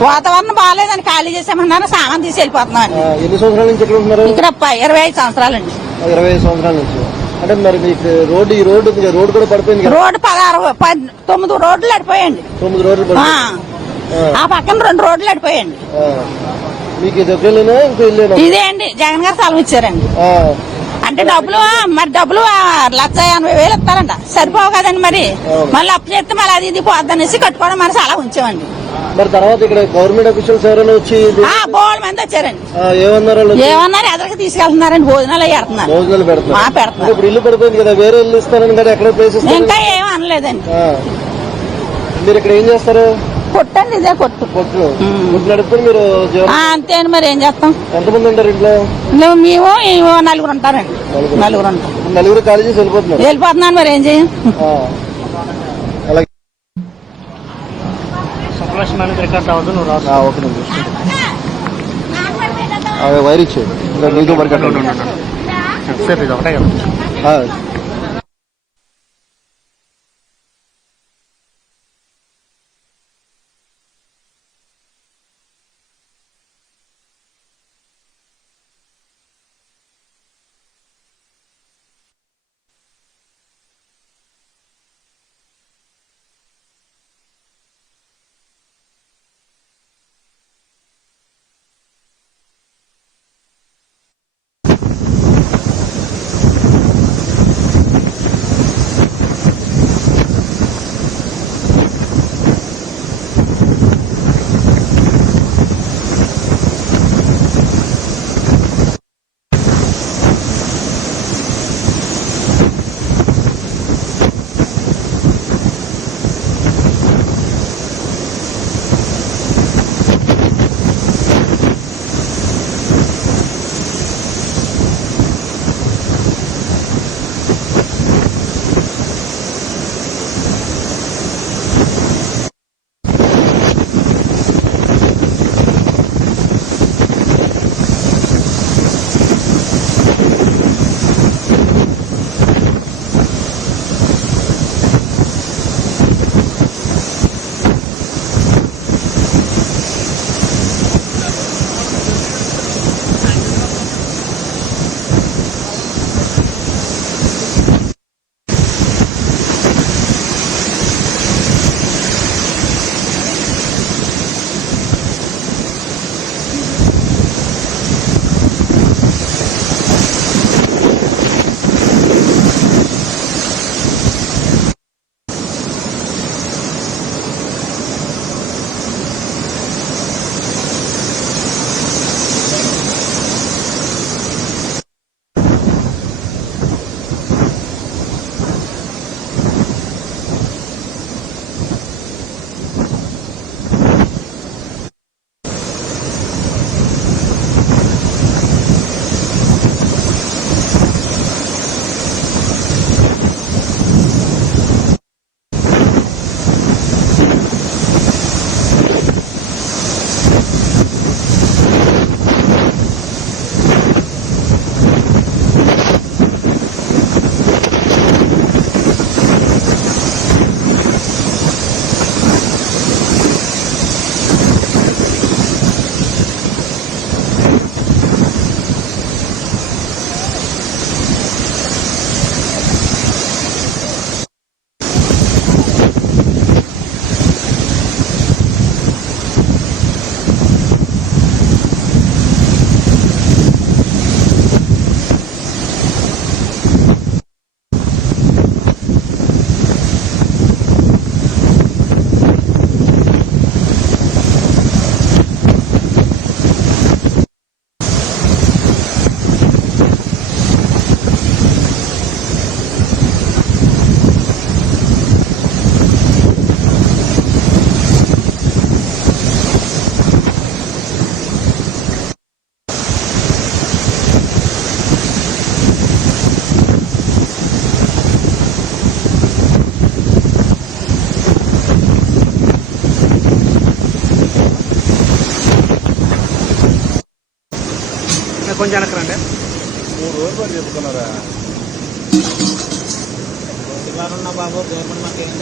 వాతావరణం బాగాలేదని ఖాళీ చేసామన్నారు సామాన్ తీసి వెళ్ళిపోతున్నాం ఎన్ని సంవత్సరాల నుంచి ఇక్కడ ఉంటున్నారు? ఇక్కడ ప- ఇరవై ఐదు సంవత్సరాలండి ఇరవై ఐదు సంవత్సరాల నుంచి. అంటే మరి మీకు రోడ్డు ఈ రోడ్డు రోడ్డు కూడా పడిపోయింది రోడ్డు పదహారు పది తొమ్మిది రోడ్లు అడిపోయండి తొమ్మిది రోడ్లు ఆ, పక్కన రెండు రోడ్లు అడిపోయండి. మీకు ఇది ఇంకో ఇదే అండి జగన్ గారు స్థలం ఇచ్చారండి. అంటే డబ్బులు మరి డబ్బులు లక్ష ఎనభై వేలు ఇస్తారంట. సరిపోవు కదండి మరి. మళ్ళీ అప్పు చేస్తే మళ్ళీ అది ఇది పోద్దనేసి కట్టుకోవడం మనసు అలా ఉంచామండి. మరి తర్వాత ఇక్కడ గవర్నమెంట్ అఫీషియల్స్ ఎవరైనా వచ్చి బోల్ మంది వచ్చారండి. ఏమన్నారు? ఏమన్నారు? ఎదరికి తీసుకెళ్తున్నారండి? భోజనాలు అవి పెడుతున్నారు. భోజనాలు పెడుతున్నారు. ఇప్పుడు ఇల్లు పడిపోయింది కదా వేరే ఇల్లు ఇస్తారని కదా ఎక్కడ ప్లేస్ ఇంకా ఏం అనలేదండి. మీరు ఇక్కడ ఏం చేస్తారు? కొట్టండి ఇదే కొట్టు. కొట్లు ఉమ్. కొట్లు నడుపుకొని మీరు అంతే మరి ఏం చేస్తాం? ఎంతమంది ఉంటారు ఇంట్లో? మేము నలుగురు ఉంటారండి. నలుగురు. నలుగురు ఉంటాం. నలుగురు ఖాళీ చేసి వెళ్ళిపోతున్నారు. వెళ్ళిపోతున్నాను మరి ఏం చేయం ఆ. అలాగే సుబ్బలక్ష్మి రికార్డ్ అవ్వదు నువ్వు ఆ, ఓకే నేను చూసుకుంటాను వైర్ ఇచ్చేది ఇంకా నీతో కట్టండి. ఎంతసేపు ఇది ఒకటే కదా. కొంచెం వెనక్కి రండి. మూడు రోజులు పడి చెప్పుకున్నారా? బాబు గవర్నమెంట్ మాకు ఏం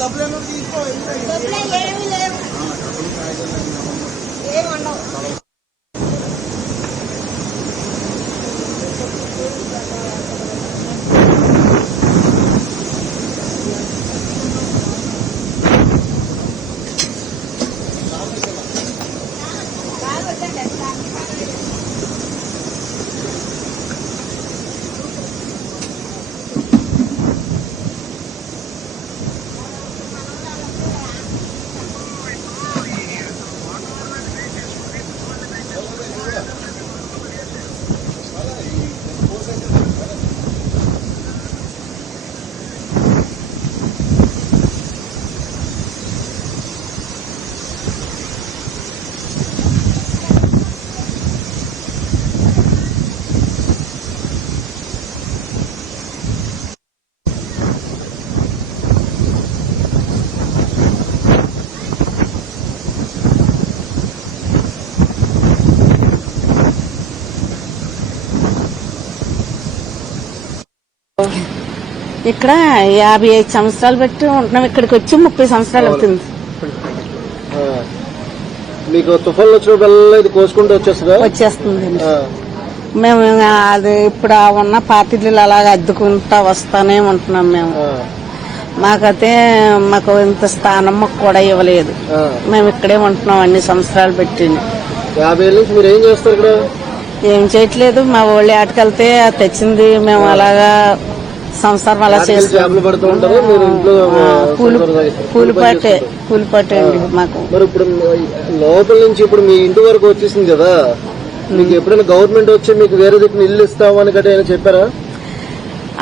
Gabla ng dito. Gabla, yellow. ఇక్కడ యాభై ఐదు సంవత్సరాలు బట్టి ఉంటున్నాం. ఇక్కడికి వచ్చి ముప్పై సంవత్సరాలు అవుతుంది. మీకు తుఫాన్లు వచ్చినప్పుడల్లా ఇది కోసుకుంటూ వచ్చేస్తుందా? వచ్చేస్తుంది. మేము అది ఇప్పుడు ఆ ఉన్న పార్టీలు అలాగ అద్దుకుంటా వస్తానే ఉంటున్నాం మేము. మాకైతే మాకు ఇంత స్థానం మాకు కూడా ఇవ్వలేదు. మేము ఇక్కడే ఉంటున్నాం అన్ని సంవత్సరాలు పెట్టి యాభై మీరు ఏం చేస్తారు ఇక్కడ? ఏం చేయట్లేదు. మా ఊళ్ళో ఆటకెళ్తే తెచ్చింది మేము అలాగా సంసారం అలా పూలు పట్టే. పూలు పట్టే అండి మాకు. మరి ఇప్పుడు లోపల నుంచి ఇప్పుడు మీ ఇంటి వరకు వచ్చేసింది కదా? మీకు ఎప్పుడైనా గవర్నమెంట్ వచ్చి మీకు వేరే దిక్కున ఇల్లు ఇస్తామని గట్రా ఏమైనా చెప్పారా?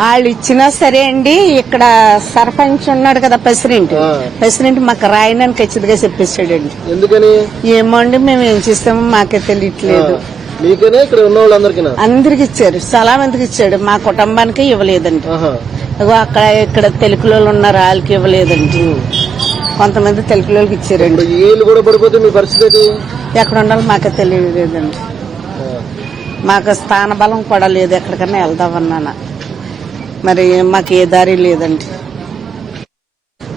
వాళ్ళు ఇచ్చినా సరే అండి ఇక్కడ సర్పంచ్ ఉన్నాడు కదా ప్రెసిడెంట్. ప్రెసిడెంట్ మాకు రాయనని ఖచ్చితంగా చెప్పేసాడండి ఎందుకని? ఏమో అండి మేము ఏం చేస్తామో మాకే తెలియట్లేదు. మీకేనే? ఇక్కడ ఉన్న వాళ్ళందరికీనా అందరికి ఇచ్చారు. చాలా మందికి ఇచ్చాడు? మా కుటుంబానికి ఇవ్వలేదండి. ఇగో అక్కడ ఇక్కడ తెలుగులో ఉన్నారు వాళ్ళకి ఇవ్వలేదండి కొంతమంది తెలుగులోకి ఇచ్చారండి ఇల్లు కూడా పడిపోతే మీ పరిస్థితి ఎక్కడ ఉండాలో మాకే తెలియలేదండి. మాకు స్థాన బలం కూడా లేదు. ఎక్కడికన్నా వెళ్దామన్నానా. మరి మాకు ఏ దారి లేదండి.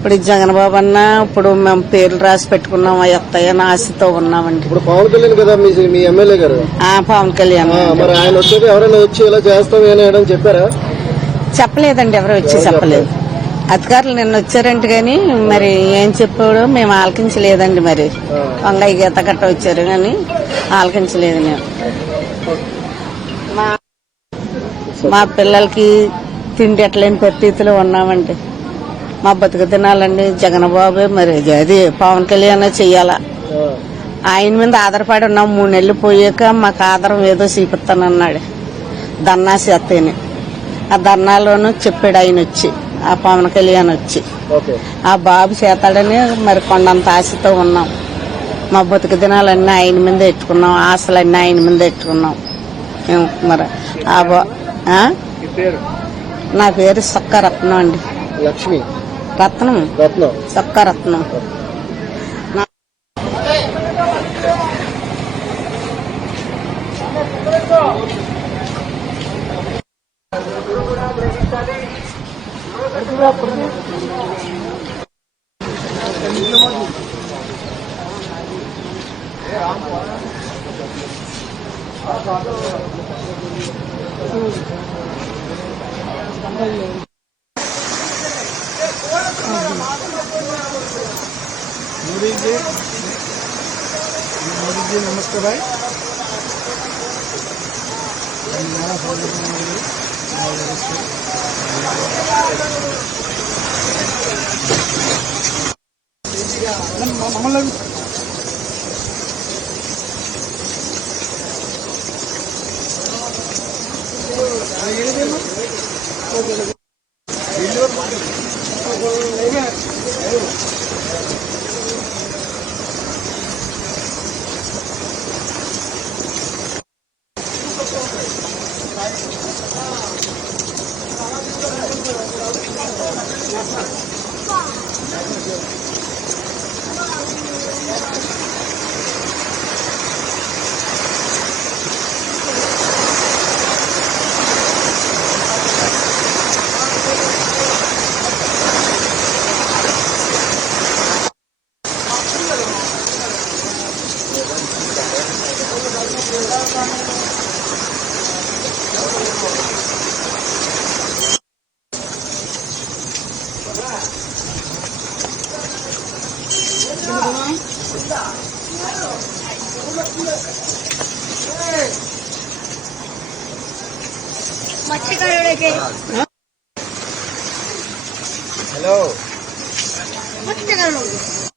ఇప్పుడు జగన్బాబు అన్న ఇప్పుడు మేము పేర్లు రాసి పెట్టుకున్నాం వస్తాయని ఆశతో ఉన్నామండి. ఇప్పుడు పవన్ కళ్యాణ్ కదా మీ మీ ఎమ్మెల్యే గారు? ఆ పవన్ కళ్యాణ్ మరి ఆయన వచ్చాక ఎవరైనా వచ్చి ఇలా చేస్తాం ఏమైనా చెప్పారా? చెప్పలేదండి ఎవరు వచ్చి చెప్పలేదు? అధికారులు నిన్న వచ్చారంట కానీ మరి ఏం చెప్పాడో మేము ఆలకించలేదండి మరి. వంగయ్య గీత గట్ట వచ్చారు కానీ ఆలకించలేదు మేము. మా- మా పిల్లలకి తిండి ఎట్లేని పరిస్థితిలో ఉన్నామండి. మా బతుకు తినాలండి జగన్బాబు మరి అది పవన్ కళ్యాణ్ చెయ్యాలా. ఆయన మీద ఆధారపడి ఉన్నాం. మూడు నెలలు పోయాక మాకు ఆధారం ఏదో చూపిస్తానన్నాడు. దన్నా చేస్తేనే. ఆ దన్నాలోనూ చెప్పాడు ఆయన వచ్చి. ఆ పవన్ కళ్యాణ్ వచ్చి. ఆ బాబు చేతాడని మరి కొండంత ఆశతో ఉన్నాం. మా బతుకు దినాలన్నీ ఆయన మీద పెట్టుకున్నాం. ఆశలన్నీ ఆయన మీద పెట్టుకున్నాం. మేము మరి ఆ బా నా పేరు సొక్క రత్నం అండి. లక్ష్మి. రత్నం. రత్నం. చొక్కా రత్నం ভাই? না どうですか?